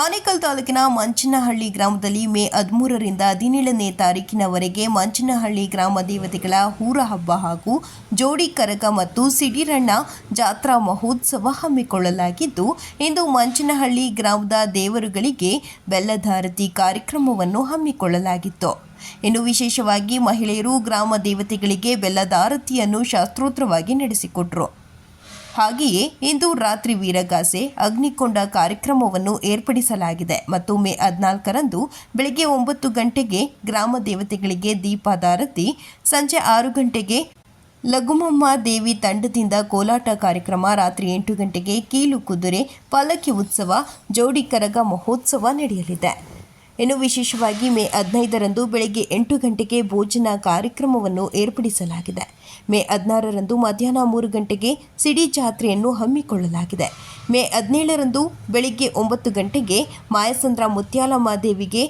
ಆನೇಕಲ್ ತಾಲೂಕಿನ ಮಂಚನಹಳ್ಳಿ ಗ್ರಾಮದಲ್ಲಿ ಮೇ 13ರಿಂದ 17ನೇ ತಾರೀಕಿನವರೆಗೆ ಮಂಚನಹಳ್ಳಿ ಗ್ರಾಮ ದೇವತೆಗಳ ಹೂರ ಹಬ್ಬ ಹಾಗೂ ಜೋಡಿ ಕರಗ ಮತ್ತು ಸಿಡಿರಣ್ಣ ಜಾತ್ರಾ ಮಹೋತ್ಸವ ಹಮ್ಮಿಕೊಳ್ಳಲಾಗಿದ್ದು, ಇಂದು ಮಂಚನಹಳ್ಳಿ ಗ್ರಾಮದ ದೇವರುಗಳಿಗೆ ಬೆಲ್ಲದಾರತಿ ಕಾರ್ಯಕ್ರಮವನ್ನು ಹಮ್ಮಿಕೊಳ್ಳಲಾಗಿತ್ತು. ಇನ್ನು ವಿಶೇಷವಾಗಿ ಮಹಿಳೆಯರು ಗ್ರಾಮ ದೇವತೆಗಳಿಗೆ ಬೆಲ್ಲದಾರತಿಯನ್ನು ಶಾಸ್ತ್ರೋತ್ರವಾಗಿ ನಡೆಸಿಕೊಟ್ಟರು. ಹಾಗೆಯೇ ಇಂದು ರಾತ್ರಿ ವೀರಗಾಸೆ ಅಗ್ನಿಕೊಂಡ ಕಾರ್ಯಕ್ರಮವನ್ನು ಏರ್ಪಡಿಸಲಾಗಿದೆ ಮತ್ತು ಮೇ 14ರಂದು ಬೆಳಗ್ಗೆ 9 ಗಂಟೆಗೆ ಗ್ರಾಮ ದೇವತೆಗಳಿಗೆ ದೀಪದಾರತಿ, ಸಂಜೆ 6 ಗಂಟೆಗೆ ಲಗುಮಮ್ಮ ದೇವಿ ತಂಡದಿಂದ ಕೋಲಾಟ ಕಾರ್ಯಕ್ರಮ, ರಾತ್ರಿ 8 ಗಂಟೆಗೆ ಕೀಲು ಕುದುರೆ ಪಲ್ಲಕ್ಕಿ ಉತ್ಸವ, ಜೋಡಿ ಕರಗ ಮಹೋತ್ಸವ ನಡೆಯಲಿದೆ. ಇನ್ನು ವಿಶೇಷವಾಗಿ ಮೇ 15ರಂದು ಬೆಳಗ್ಗೆ 8 ಗಂಟೆಗೆ ಭೋಜನ ಕಾರ್ಯಕ್ರಮವನ್ನು ಏರ್ಪಡಿಸಲಾಗಿದೆ. ಮೇ 16ರಂದು ಮಧ್ಯಾಹ್ನ 3 ಗಂಟೆಗೆ ಸಿಡಿ ಜಾತ್ರೆಯನ್ನು ಹಮ್ಮಿಕೊಳ್ಳಲಾಗಿದೆ. ಮೇ 17ರಂದು ಬೆಳಗ್ಗೆ 9 ಗಂಟೆಗೆ ಮಾಯಸಂದ್ರ ಮುತ್ಯಾಲಮ್ಮ ದೇವಿಗೆ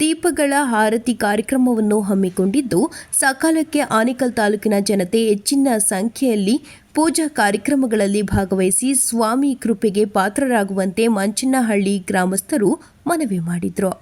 ದೀಪಗಳ ಆರತಿ ಕಾರ್ಯಕ್ರಮವನ್ನು ಹಮ್ಮಿಕೊಂಡಿದ್ದು, ಸಕಾಲಕ್ಕೆ ಆನೇಕಲ್ ತಾಲೂಕಿನ ಜನತೆ ಹೆಚ್ಚಿನ ಸಂಖ್ಯೆಯಲ್ಲಿ ಪೂಜಾ ಕಾರ್ಯಕ್ರಮಗಳಲ್ಲಿ ಭಾಗವಹಿಸಿ ಸ್ವಾಮಿ ಕೃಪೆಗೆ ಪಾತ್ರರಾಗುವಂತೆ ಮಂಚನಹಳ್ಳಿ ಗ್ರಾಮಸ್ಥರು ಮನವಿ ಮಾಡಿದರು.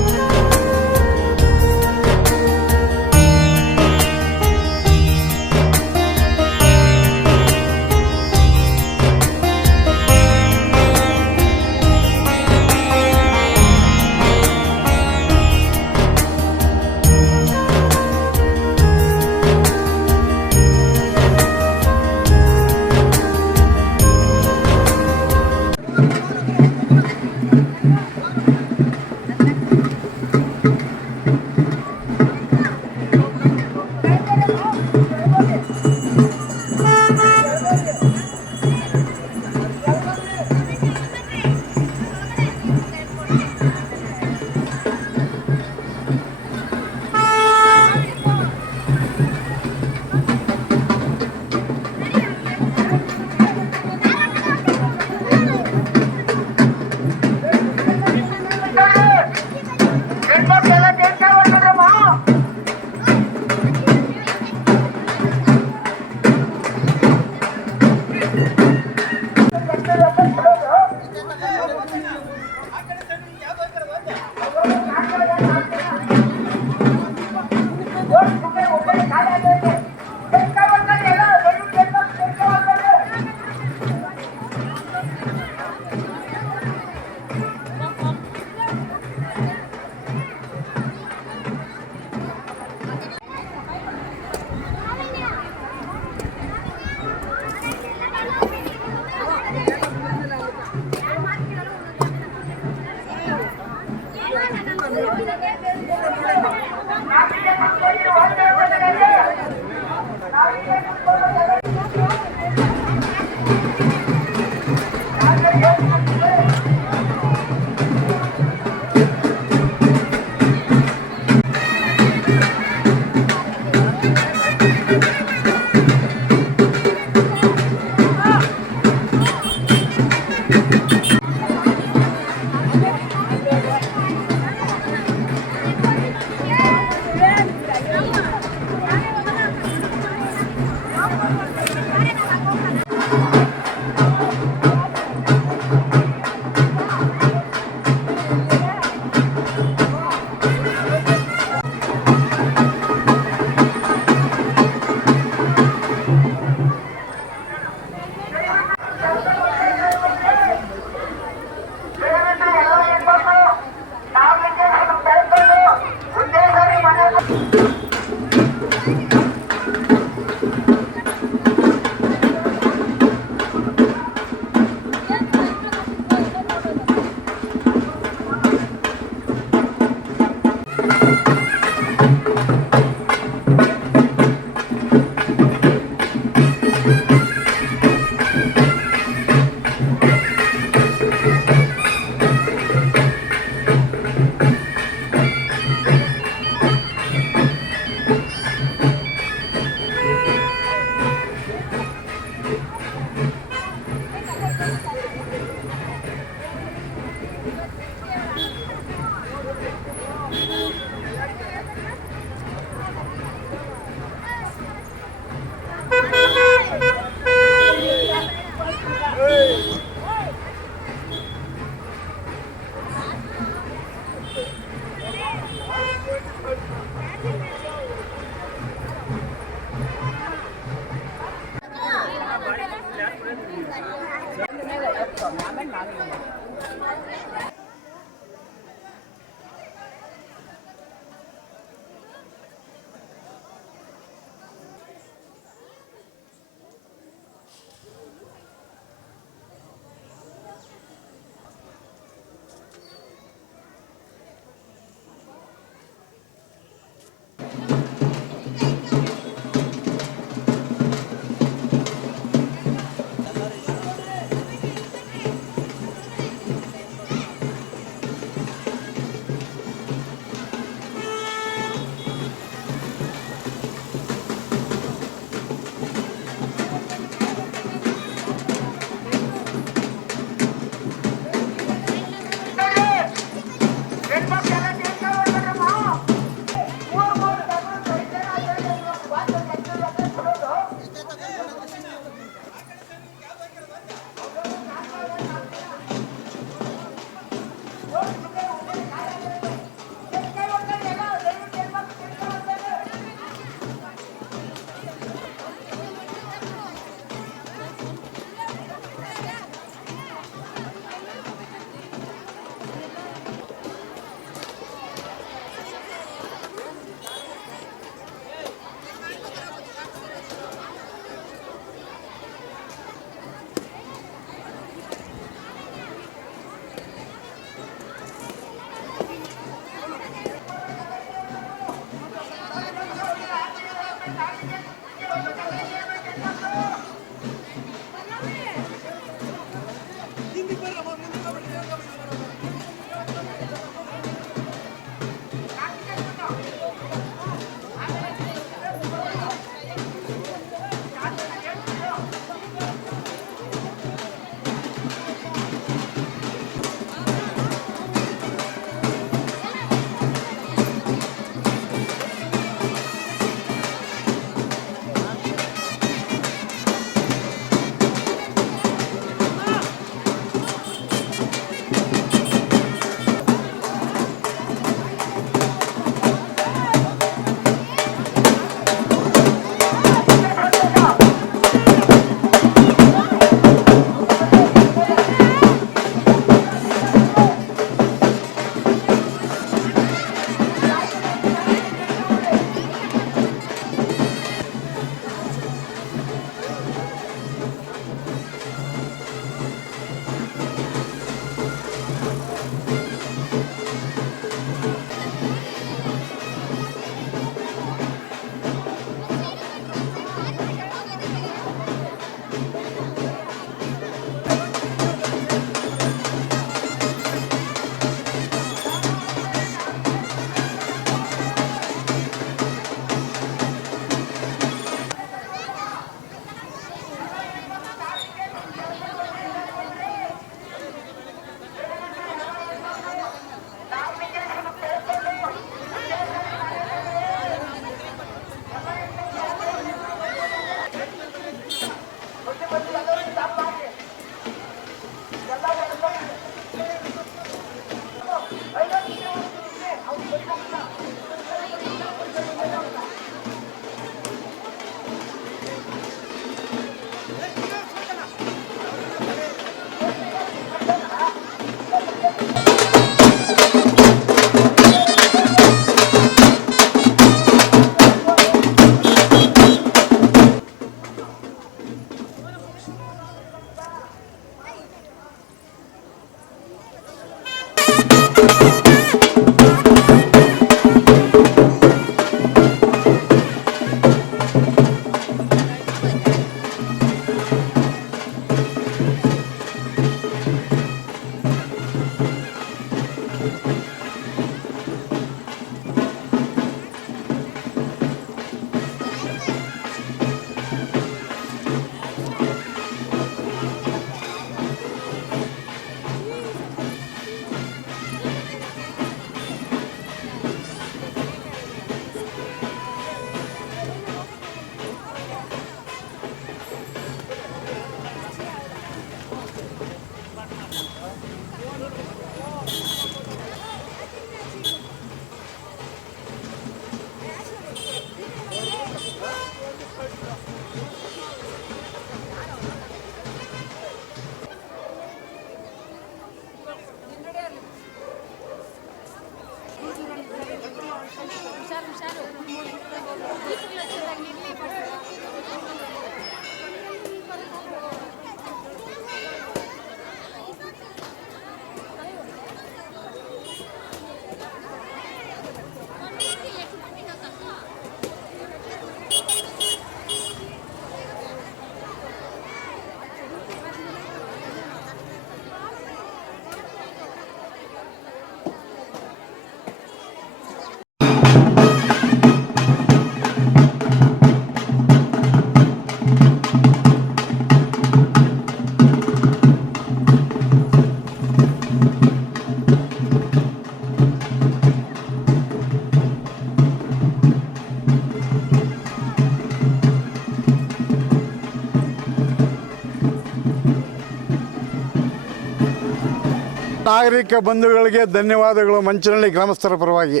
ನಾಗರಿಕ ಬಂಧುಗಳಿಗೆ ಧನ್ಯವಾದಗಳು. ಮಂಚನಹಳ್ಳಿ ಗ್ರಾಮಸ್ಥರ ಪರವಾಗಿ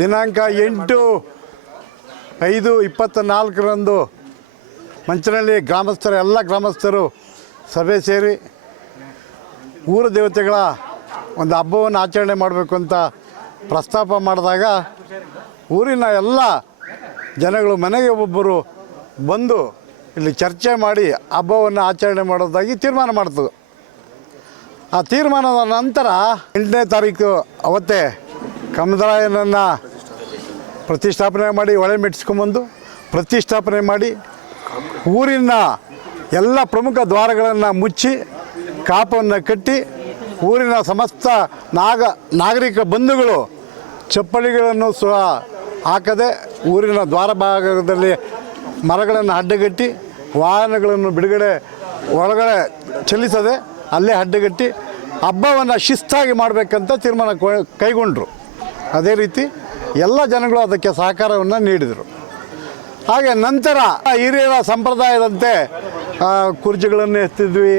ದಿನಾಂಕ 8/5/24 ಮಂಚನಹಳ್ಳಿ ಎಲ್ಲ ಗ್ರಾಮಸ್ಥರು ಸಭೆ ಸೇರಿ ಊರ ದೇವತೆಗಳ ಒಂದು ಹಬ್ಬವನ್ನು ಆಚರಣೆ ಮಾಡಬೇಕು ಅಂತ ಪ್ರಸ್ತಾಪ ಮಾಡಿದಾಗ ಊರಿನ ಎಲ್ಲ ಜನಗಳು ಮನೆಗೆ ಒಬ್ಬೊಬ್ಬರು ಬಂದು ಇಲ್ಲಿ ಚರ್ಚೆ ಮಾಡಿ ಹಬ್ಬವನ್ನು ಆಚರಣೆ ಮಾಡೋದಾಗಿ ತೀರ್ಮಾನ ಮಾಡ್ತದೆ. ಆ ತೀರ್ಮಾನದ ನಂತರ 8ನೇ ತಾರೀಕು ಅವತ್ತೇ ಕಮಲರಾಯನನ್ನು ಪ್ರತಿಷ್ಠಾಪನೆ ಮಾಡಿ ಹೊಳೆ ಮೆಟ್ಟಿಸ್ಕೊಂಬಂದು ಪ್ರತಿಷ್ಠಾಪನೆ ಮಾಡಿ ಊರಿನ ಎಲ್ಲ ಪ್ರಮುಖ ದ್ವಾರಗಳನ್ನು ಮುಚ್ಚಿ ಕಾಪನ್ನು ಕಟ್ಟಿ ಊರಿನ ಸಮಸ್ತ ನಾಗರಿಕ ಬಂಧುಗಳು ಚಪ್ಪಲಿಗಳನ್ನು ಸಹ ಹಾಕದೆ ಊರಿನ ದ್ವಾರ ಭಾಗದಲ್ಲಿ ಮರಗಳನ್ನು ಅಡ್ಡಗಟ್ಟಿ ವಾಹನಗಳನ್ನು ಬಿಡುಗಡೆ ಒಳಗಡೆ ಚಲಿಸದೆ ಅಲ್ಲೇ ಅಡ್ಡಗಟ್ಟಿ ಹಬ್ಬವನ್ನು ಶಿಸ್ತಾಗಿ ಮಾಡಬೇಕಂತ ತೀರ್ಮಾನ ಕೈಗೊಂಡರು. ಅದೇ ರೀತಿ ಎಲ್ಲ ಜನಗಳು ಅದಕ್ಕೆ ಸಹಕಾರವನ್ನು ನೀಡಿದರು. ಹಾಗೆ ನಂತರ ಹಿರಿಯರ ಸಂಪ್ರದಾಯದಂತೆ ಕುರ್ಚಿಗಳನ್ನು ಎತ್ತಿದ್ವಿ,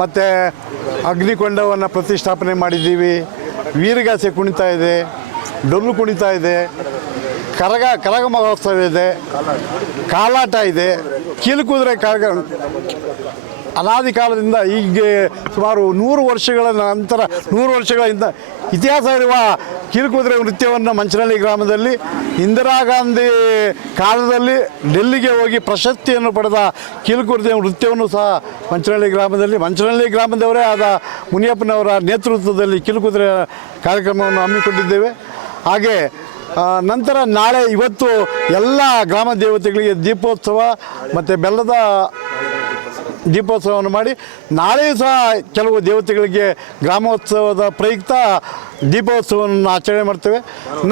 ಮತ್ತು ಅಗ್ನಿಕೊಂಡವನ್ನು ಪ್ರತಿಷ್ಠಾಪನೆ ಮಾಡಿದ್ದೀವಿ, ವೀರಗಾಸೆ ಕುಣಿತ ಇದೆ, ಡೊಳ್ಳು ಕುಣಿತ ಇದೆ, ಕರಗ ಮಹೋತ್ಸವ ಇದೆ, ಕಾಲಾಟ ಇದೆ, ಕೀಲುಕುದುರೆ ಅನಾದಿ ಕಾಲದಿಂದ ಈಗ ಸುಮಾರು 100 ವರ್ಷಗಳ ನಂತರ 100 ವರ್ಷಗಳಿಂದ ಇತಿಹಾಸ ಇರುವ ಕೀಲುಕುದುರೆ ನೃತ್ಯವನ್ನು ಮಂಚನಹಳ್ಳಿ ಗ್ರಾಮದಲ್ಲಿ ಇಂದಿರಾ ಗಾಂಧಿ ಕಾಲದಲ್ಲಿ ಡೆಲ್ಲಿಗೆ ಹೋಗಿ ಪ್ರಶಸ್ತಿಯನ್ನು ಪಡೆದ ಕೀಲುಕುದುರೆ ನೃತ್ಯವನ್ನು ಸಹ ಮಂಚನಹಳ್ಳಿ ಗ್ರಾಮದವರೇ ಆದ ಮುನಿಯಪ್ಪನವರ ನೇತೃತ್ವದಲ್ಲಿ ಕೀಲುಕುದುರೆ ಕಾರ್ಯಕ್ರಮವನ್ನು ಹಮ್ಮಿಕೊಂಡಿದ್ದೇವೆ. ಹಾಗೆ ನಂತರ ಇವತ್ತು ಎಲ್ಲ ಗ್ರಾಮ ದೇವತೆಗಳಿಗೆ ದೀಪೋತ್ಸವ ಮತ್ತು ಬೆಲ್ಲದ ದೀಪೋತ್ಸವವನ್ನು ಮಾಡಿ ನಾಳೆಯೂ ಸಹ ಕೆಲವು ದೇವತೆಗಳಿಗೆ ಗ್ರಾಮೋತ್ಸವದ ಪ್ರಯುಕ್ತ ದೀಪೋತ್ಸವವನ್ನು ಆಚರಣೆ ಮಾಡ್ತೇವೆ.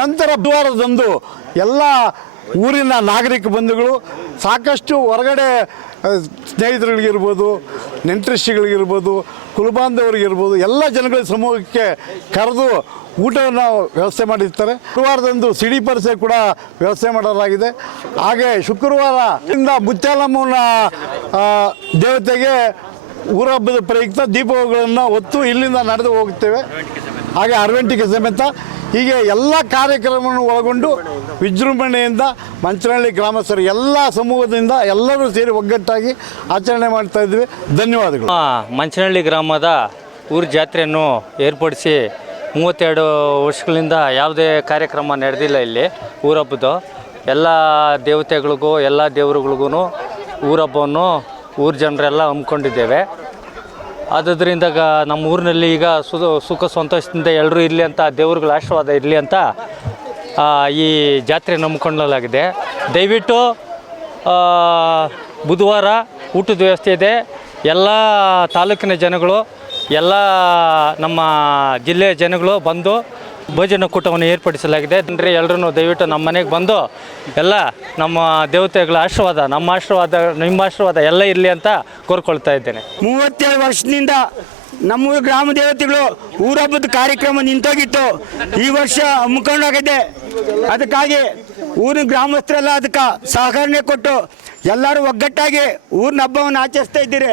ನಂತರ ಬುಧವಾರದಂದು ಎಲ್ಲ ಊರಿನ ನಾಗರಿಕ ಬಂಧುಗಳು ಸಾಕಷ್ಟು ಹೊರಗಡೆ ಸ್ನೇಹಿತರುಗಳಿಗಿರ್ಬೋದು, ನೆಂಟರಿಷ್ಟಿಗಳಿಗಿರ್ಬೋದು, ಕುಲಬಾಂಧವರಿಗಿರ್ಬೋದು ಎಲ್ಲ ಜನಗಳ ಸಮೂಹಕ್ಕೆ ಕರೆದು ಊಟವನ್ನು ವ್ಯವಸ್ಥೆ ಮಾಡಿರ್ತಾರೆ. ಗುರುವಾರದಂದು ಸಿಡಿ ಪರಿಸೆ ಕೂಡ ವ್ಯವಸ್ಥೆ ಮಾಡಲಾಗಿದೆ. ಹಾಗೆ ಶುಕ್ರವಾರದಿಂದ ಮುತ್ಯಾಲಮ್ಮನ ದೇವತೆಗೆ ಊರ ಹಬ್ಬದ ಪ್ರಯುಕ್ತ ದೀಪಗಳನ್ನು ಹೊತ್ತು ಇಲ್ಲಿಂದ ನಡೆದು ಹೋಗುತ್ತೇವೆ. ಹಾಗೆ ಅರವಂಟಿಕೆ ಸಮೇತ ಹೀಗೆ ಎಲ್ಲ ಕಾರ್ಯಕ್ರಮವನ್ನು ಒಳಗೊಂಡು ವಿಜೃಂಭಣೆಯಿಂದ ಮಂಚನಹಳ್ಳಿ ಗ್ರಾಮಸ್ಥರು ಎಲ್ಲ ಸಮೂಹದಿಂದ ಎಲ್ಲರೂ ಸೇರಿ ಒಗ್ಗಟ್ಟಾಗಿ ಆಚರಣೆ ಮಾಡ್ತಾ ಇದ್ವಿ. ಧನ್ಯವಾದಗಳು. ಮಂಚನಹಳ್ಳಿ ಗ್ರಾಮದ ಊರ ಜಾತ್ರೆಯನ್ನು ಏರ್ಪಡಿಸಿ 32 ವರ್ಷಗಳಿಂದ ಯಾವುದೇ ಕಾರ್ಯಕ್ರಮ ನಡೆದಿಲ್ಲ. ಇಲ್ಲಿ ಊರಹಬ್ಬದ್ದು ಎಲ್ಲ ದೇವತೆಗಳಿಗೂ ಎಲ್ಲ ದೇವರುಗಳಿಗೂ ಊರಹಬ್ಬವನ್ನು ಊರ ಜನರೆಲ್ಲ ಹಮ್ಮಿಕೊಂಡಿದ್ದೇವೆ. ಆದ್ದರಿಂದ ನಮ್ಮ ಊರಿನಲ್ಲಿ ಈಗ ಸುಖ ಸಂತೋಷದಿಂದ ಎಲ್ಲರೂ ಇರಲಿ ಅಂತ ದೇವ್ರುಗಳ ಆಶೀರ್ವಾದ ಇರಲಿ ಅಂತ ಈ ಜಾತ್ರೆ ನಂಬಿಕೊಳ್ಳಲಾಗಿದೆ. ದಯವಿಟ್ಟು ಬುಧವಾರ ಊಟದ ವ್ಯವಸ್ಥೆ ಇದೆ. ಎಲ್ಲ ತಾಲೂಕಿನ ಜನಗಳು, ಎಲ್ಲ ನಮ್ಮ ಜಿಲ್ಲೆಯ ಜನಗಳು ಬಂದು ಭೋಜನ ಕೂಟವನ್ನು ಏರ್ಪಡಿಸಲಾಗಿದೆ. ಅಂದರೆ ಎಲ್ಲರೂ ದಯವಿಟ್ಟು ನಮ್ಮ ಮನೆಗೆ ಬಂದು ಎಲ್ಲ ನಮ್ಮ ದೇವತೆಗಳ ಆಶೀರ್ವಾದ, ನಮ್ಮ ಆಶೀರ್ವಾದ, ನಿಮ್ಮ ಆಶೀರ್ವಾದ ಎಲ್ಲ ಇರಲಿ ಅಂತ ಕೋರ್ಕೊಳ್ತಾ ಇದ್ದೇನೆ. 37 ವರ್ಷದಿಂದ ನಮ್ಮೂರು ಗ್ರಾಮ ದೇವತೆಗಳು ಊರ ಹಬ್ಬದ ಕಾರ್ಯಕ್ರಮ ನಿಂತೋಗಿತ್ತು. ಈ ವರ್ಷ ಹಮ್ಮಿಕೊಂಡೋಗಿದೆ. ಅದಕ್ಕಾಗಿ ಊರಿನ ಗ್ರಾಮಸ್ಥರೆಲ್ಲ ಅದಕ್ಕೆ ಸಹಕರಣೆ ಕೊಟ್ಟು ಎಲ್ಲರೂ ಒಗ್ಗಟ್ಟಾಗಿ ಊರಿನ ಹಬ್ಬವನ್ನು ಆಚರಿಸ್ತಾ ಇದ್ದೀರಿ.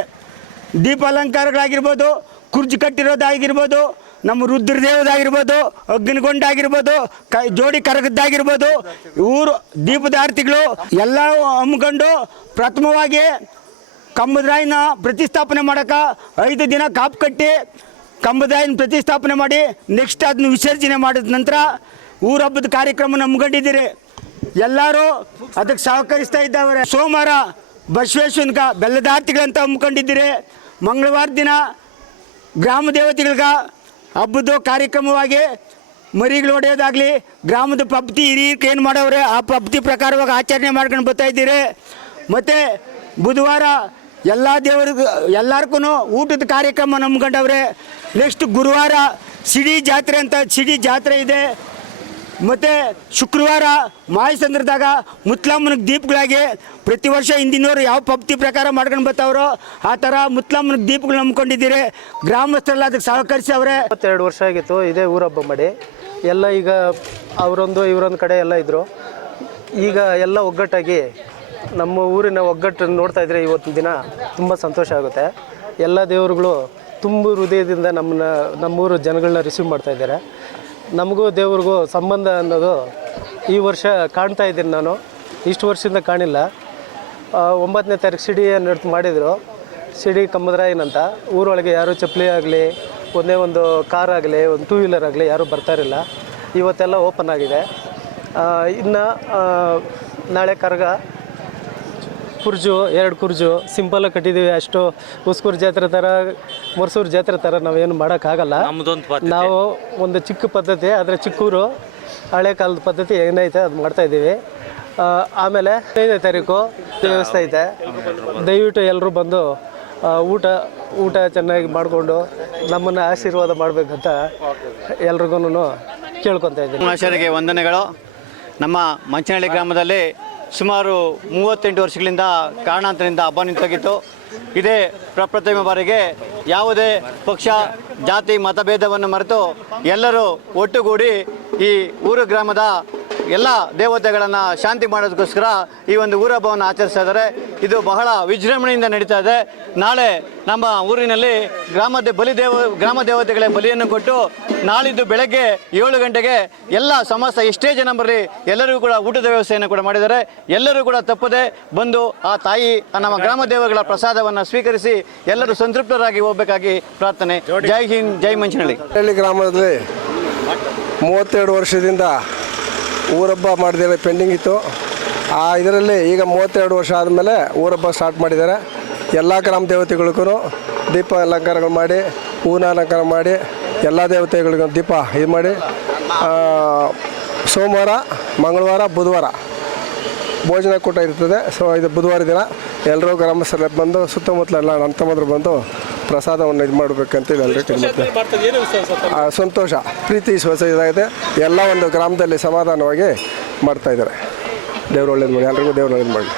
ದೀಪ ಅಲಂಕಾರಗಳಾಗಿರ್ಬೋದು, ಕುರ್ಜಿ ಕಟ್ಟಿರೋದಾಗಿರ್ಬೋದು, ನಮ್ಮ ರುದ್ರದೇವದಾಗಿರ್ಬೋದು, ಅಗ್ನಿಗೊಂಡಾಗಿರ್ಬೋದು, ಜೋಡಿ ಕರಗದ್ದಾಗಿರ್ಬೋದು, ಊರು ದೀಪದ ಆರತಿಗಳು ಎಲ್ಲ ಹಮ್ಮಿಕೊಂಡು ಪ್ರಥಮವಾಗಿ ಕಂಬದರಾಯನ ಪ್ರತಿಷ್ಠಾಪನೆ ಮಾಡೋಕೆ 5 ದಿನ ಕಾಪು ಕಟ್ಟಿ ಕಂಬದರಾಯನ ಪ್ರತಿಷ್ಠಾಪನೆ ಮಾಡಿ ನೆಕ್ಸ್ಟ್ ಅದನ್ನು ವಿಸರ್ಜನೆ ಮಾಡಿದ ನಂತರ ಊರ ಹಬ್ಬದ ಕಾರ್ಯಕ್ರಮ ಹಮ್ಮಿಕೊಂಡಿದ್ದೀರಿ. ಎಲ್ಲರೂ ಅದಕ್ಕೆ ಸಹಕರಿಸ್ತಾ ಇದ್ದವರೆ. ಸೋಮವಾರ ಬಸವೇಶ್ವರನ್ಗ ಬೆಲ್ಲದ ಆರತಿಗಳಂತ ಹಮ್ಮಿಕೊಂಡಿದ್ದೀರಿ. ಮಂಗಳವಾರ ದಿನ ಗ್ರಾಮ ದೇವತೆಗಳಿಗೆ ಹಬ್ಬದ ಕಾರ್ಯಕ್ರಮವಾಗಿ ಮರಿಗಳು ಹೊಡೆಯೋದಾಗಲಿ, ಗ್ರಾಮದ ಪದ್ಧತಿ ಹಿರಿಯರಿಗೆ ಏನು ಮಾಡವ್ರೆ ಆ ಪದ್ಧತಿ ಪ್ರಕಾರವಾಗಿ ಆಚರಣೆ ಮಾಡ್ಕೊಂಡು ಬರ್ತಾಯಿದ್ದೀರಿ. ಮತ್ತು ಬುಧವಾರ ಎಲ್ಲ ದೇವರಿಗೂ ಎಲ್ಲರಿಗೂ ಊಟದ ಕಾರ್ಯಕ್ರಮ ನಂಬ್ಕೊಂಡವ್ರೆ. ನೆಕ್ಸ್ಟ್ ಗುರುವಾರ ಸಿಡಿ ಜಾತ್ರೆ ಅಂತ ಸಿಡಿ ಜಾತ್ರೆ ಇದೆ. ಮತ್ತು ಶುಕ್ರವಾರ ಮಾಯಸಂದ್ರದಾಗ ಮುತ್ಲಮ್ಮನಿಗೆ ದೀಪಗಳಾಗಿ ಪ್ರತಿ ವರ್ಷ ಹಿಂದಿನವರು ಯಾವ ಪದ್ಧತಿ ಪ್ರಕಾರ ಮಾಡ್ಕೊಂಡು ಬರ್ತಾವ್ರೋ ಆ ಥರ ಮುತ್ಲಮ್ಮನಿಗೆ ದೀಪಗಳು ನಂಬ್ಕೊಂಡಿದ್ದೀರಿ. ಗ್ರಾಮಸ್ಥರೆಲ್ಲ ಅದಕ್ಕೆ ಸಹಕರಿಸವ್ರೆ. 32 ವರ್ಷ ಆಗಿತ್ತು ಇದೇ ಊರಹಬ್ಬ ಮಾಡಿ. ಎಲ್ಲ ಈಗ ಇವರೊಂದು ಕಡೆ ಎಲ್ಲ ಇದ್ದರು. ಈಗ ಎಲ್ಲ ಒಗ್ಗಟ್ಟಾಗಿ ನಮ್ಮ ಊರಿನ ಒಗ್ಗಟ್ಟು ನೋಡ್ತಾ ಇದ್ರೆ ಇವತ್ತಿನ ದಿನ ತುಂಬ ಸಂತೋಷ ಆಗುತ್ತೆ. ಎಲ್ಲ ದೇವರುಗಳು ತುಂಬ ಹೃದಯದಿಂದ ನಮ್ಮೂರು ಜನಗಳನ್ನ ರಿಸೀವ್ ಮಾಡ್ತಾ ಇದ್ದಾರೆ. ನಮಗೂ ದೇವ್ರಿಗೂ ಸಂಬಂಧ ಅನ್ನೋದು ಈ ವರ್ಷ ಕಾಣ್ತಾ ಇದ್ದೀನಿ. ನಾನು ಇಷ್ಟು ವರ್ಷದಿಂದ ಕಾಣಿಲ್ಲ. 9ನೇ ತಾರೀಕು ಸಿಡಿ ನಡ್ತು ಮಾಡಿದರು. ಸಿಡಿ ಕಂಬದ್ರಾಯನಂತ ಊರೊಳಗೆ ಯಾರು ಚಪ್ಪಲಿ ಆಗಲಿ, ಒಂದೇ ಒಂದು ಕಾರ್ ಆಗಲಿ, ಒಂದು 2 ವೀಲರ್ ಆಗಲಿ ಯಾರೂ ಬರ್ತಾರಿಲ್ಲ. ಇವತ್ತೆಲ್ಲ ಓಪನ್ ಆಗಿದೆ. ಇನ್ನು ನಾಳೆ ಕರಗ ಕುರ್ಜು, 2 ಕುರ್ಜು ಸಿಂಪಲಾಗಿ ಕಟ್ಟಿದ್ದೀವಿ. ಅಷ್ಟು ಉಸ್ಕೂರು ಜಾತ್ರೆ ಥರ, ಮರ್ಸೂರು ಜಾತ್ರೆ ಥರ ನಾವೇನು ಮಾಡೋಕ್ಕಾಗಲ್ಲ. ನಾವು ಒಂದು ಚಿಕ್ಕ ಪದ್ಧತಿ, ಆದರೆ ಚಿಕ್ಕೂರು ಹಳೆ ಕಾಲದ ಪದ್ಧತಿ ಏನೈತೆ ಅದು ಮಾಡ್ತಾಯಿದ್ದೀವಿ. ಆಮೇಲೆ 5ನೇ ತಾರೀಕು ವ್ಯವಸ್ಥೆ ಐತೆ. ದಯವಿಟ್ಟು ಎಲ್ಲರೂ ಬಂದು ಊಟ ಚೆನ್ನಾಗಿ ಮಾಡಿಕೊಂಡು ನಮ್ಮನ್ನು ಆಶೀರ್ವಾದ ಮಾಡಬೇಕಂತ ಎಲ್ರಿಗೂ ಕೇಳ್ಕೊತಾ ಇದ್ದೀನಿ. ಆಚಾರ್ಯರಿಗೆ ವಂದನೆಗಳು. ನಮ್ಮ ಮಂಚನಹಳ್ಳಿ ಗ್ರಾಮದಲ್ಲಿ ಸುಮಾರು 38 ವರ್ಷಗಳಿಂದ ಕಾರಣಾಂತರದಿಂದ ಹಬ್ಬ ನಿಂತೋಗಿತ್ತು. ಇದೇ ಪ್ರಪ್ರಥಮ ಬಾರಿಗೆ ಯಾವುದೇ ಪಕ್ಷ ಜಾತಿ ಮತಭೇದವನ್ನು ಮರೆತು ಎಲ್ಲರೂ ಒಟ್ಟುಗೂಡಿ ಈ ಊರು ಗ್ರಾಮದ ಎಲ್ಲ ದೇವತೆಗಳನ್ನು ಶಾಂತಿ ಮಾಡೋದಕ್ಕೋಸ್ಕರ ಈ ಒಂದು ಊರ ಹಬ್ಬವನ್ನು ಆಚರಿಸ್ತಾ ಇದ್ದಾರೆ. ಇದು ಬಹಳ ವಿಜೃಂಭಣೆಯಿಂದ ನಡೀತಾ ಇದೆ. ನಾಳೆ ನಮ್ಮ ಊರಿನಲ್ಲಿ ಗ್ರಾಮ ದೇವತೆಗಳ ಬಲಿಯನ್ನು ಕೊಟ್ಟು ನಾಳಿದ್ದು ಬೆಳಗ್ಗೆ 7 ಗಂಟೆಗೆ ಎಲ್ಲ ಸಮಸ್ತ ಎಷ್ಟೇ ಜನ ಬರಲಿ ಎಲ್ಲರಿಗೂ ಕೂಡ ಊಟದ ವ್ಯವಸ್ಥೆಯನ್ನು ಕೂಡ ಮಾಡಿದ್ದಾರೆ. ಎಲ್ಲರೂ ಕೂಡ ತಪ್ಪದೆ ಬಂದು ಆ ತಾಯಿ ನಮ್ಮ ಗ್ರಾಮ ದೇವಗಳ ಪ್ರಸಾದವನ್ನು ಸ್ವೀಕರಿಸಿ ಎಲ್ಲರೂ ಸಂತೃಪ್ತರಾಗಿ ಹೋಗಬೇಕಾಗಿ ಪ್ರಾರ್ಥನೆ. ಜೈ ಹಿಂದ್, ಜೈ ಮಂಚನಹಳ್ಳಿ. ಗ್ರಾಮದಲ್ಲಿ 32 ವರ್ಷದಿಂದ ಊರಬ್ಬ ಮಾಡಿದರೆ ಪೆಂಡಿಂಗ್ ಇತ್ತು. ಇದರಲ್ಲಿ ಈಗ 32 ವರ್ಷ ಆದಮೇಲೆ ಊರಬ್ಬ ಸ್ಟಾರ್ಟ್ ಮಾಡಿದ್ದಾರೆ. ಎಲ್ಲ ಗ್ರಾಮ ದೇವತೆಗಳಿಗೂ ದೀಪ ಅಲಂಕಾರಗಳು ಮಾಡಿ, ಹೂವಿನ ಅಲಂಕಾರ ಮಾಡಿ, ಎಲ್ಲ ದೇವತೆಗಳಿಗೂ ದೀಪ ಇದು ಮಾಡಿ, ಸೋಮವಾರ, ಮಂಗಳವಾರ, ಬುಧವಾರ ಭೋಜನ ಕೂಟ ಇರ್ತದೆ. ಸೊ ಇದು ಬುಧವಾರ ದಿನ ಎಲ್ಲರೂ ಗ್ರಾಮಸ್ಥರು ಬಂದು ಸುತ್ತಮುತ್ತಲೆಲ್ಲ ನನ್ನ ತಮ್ಮಂದ್ರು ಬಂದು ಪ್ರಸಾದವನ್ನು ಇದು ಮಾಡಬೇಕಂತ ಎಲ್ಲರಿಗೂ ಸಂತೋಷ, ಪ್ರೀತಿ, ವಿಶ್ವಾಸ ಇದಾಗಿದೆ. ಎಲ್ಲ ಒಂದು ಗ್ರಾಮದಲ್ಲಿ ಸಮಾಧಾನವಾಗಿ ಮಾಡ್ತಾಯಿದ್ದಾರೆ. ದೇವ್ರು ಒಳ್ಳೇದು ಮಾಡಿ, ಎಲ್ರಿಗೂ ದೇವ್ರು ಒಳ್ಳೇದು ಮಾಡಿ.